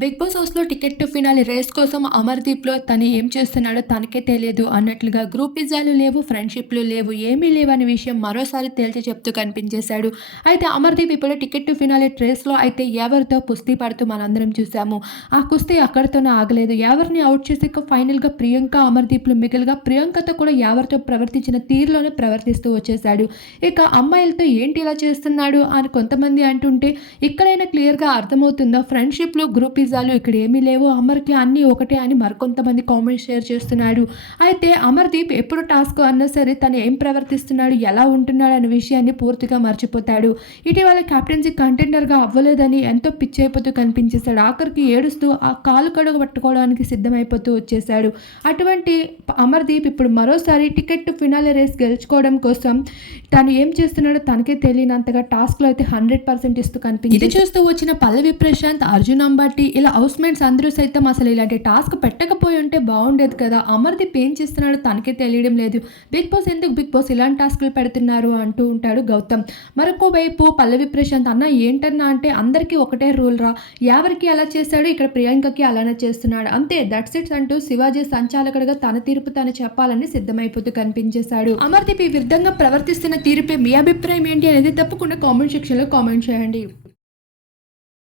Big boss హౌస్లో ticket to finale race కోసం అమర్దీప్లో తను ఏం చేస్తున్నాడో తనకే తెలియదు. అన్నట్లుగా గ్రూప్ గ్రూపిజాలు లేవు ఫ్రెండ్షిప్లు లేవు ఏమీ లేవు అనే విషయం మరోసారి తేల్చి చెప్తూ కనిపించేశాడు. అయితే అమర్దీప్ ఇప్పుడు టికెట్ టు ఫినాలి రేస్లో అయితే ఎవరితో కుస్తీ పడుతూ మనందరం చూసాము. ఆ కుస్తీ అక్కడితోనే ఆగలేదు. ఎవరిని అవుట్ చేసి ఫైనల్గా ప్రియాంక అమర్దీప్లు మిగిలిగా ప్రియాంకతో కూడా ఎవరితో ప్రవర్తించిన తీరులోనే ప్రవర్తిస్తూ వచ్చేశాడు. ఇక అమ్మాయిలతో ఏంటి ఇలా చేస్తున్నాడు అని కొంతమంది అంటుంటే ఇక్కడైనా క్లియర్గా అర్థమవుతుందో? ఫ్రెండ్షిప్లు పిజ్జాలు ఇక్కడ ఏమీ లేవు. అమర్కి అన్నీ ఒకటే అని మరికొంతమంది కామెంట్ షేర్ చేస్తున్నాడు. అయితే అమర్దీప్ ఎప్పుడు టాస్క్ అన్నా సరే తను ఏం ప్రవర్తిస్తున్నాడు ఎలా ఉంటున్నాడు అనే విషయాన్ని పూర్తిగా మర్చిపోతాడు. ఇటీవల కెప్టెన్సీ కంటెండర్గా అవ్వలేదని ఎంతో పిచ్చి అయిపోతూ కనిపించేశాడు. ఆఖరికి ఏడుస్తూ ఆ కాలు కడుగు పట్టుకోవడానికి సిద్ధమైపోతూ వచ్చేసాడు అటువంటి అమర్దీప్ ఇప్పుడు మరోసారి టికెట్ టు ఫినాలే రేస్ గెలుచుకోవడం కోసం తను ఏం చేస్తున్నాడో తనకే తెలియనంతగా టాస్క్లో అయితే హండ్రెడ్ పర్సెంట్ ఇస్తూ కనిపించింది. ఇది చూస్తూ వచ్చిన పల్లవి ప్రశాంత్ అర్జున్ అంబాటి ఇలా హౌస్ మేట్స్ అందరూ సైతం అసలు ఇలాంటి టాస్క్ పెట్టకపోయి ఉంటే బాగుండేది కదా. అమర్దీప్ ఏం చేస్తున్నాడో తనకే తెలియడం లేదు. బిగ్ బాస్ ఎందుకు బిగ్ బాస్ ఇలాంటి టాస్క్లు పెడుతున్నారు అంటూ ఉంటాడు గౌతమ్. మరొక వైపు పల్లవి ప్రశాంత్ అన్న ఏంటన్నా అంటే అందరికీ ఒకటే రూల్ రా. ఎవరికి అలా చేశాడు ఇక్కడ ప్రియాంకకి అలానే చేస్తున్నాడు. అంతే దట్స్ ఇట్స్ అంటూ శివాజీ సంచాలకుడిగా తన తీర్పు తను చెప్పాలని సిద్ధమైపోతూ కనిపించేశాడు. అమర్దీప్ ఈ విధంగా ప్రవర్తిస్తున్న తీరుపై మీ అభిప్రాయం ఏంటి అనేది తప్పకుండా కామెంట్ సెక్షన్లో కామెంట్ చేయండి.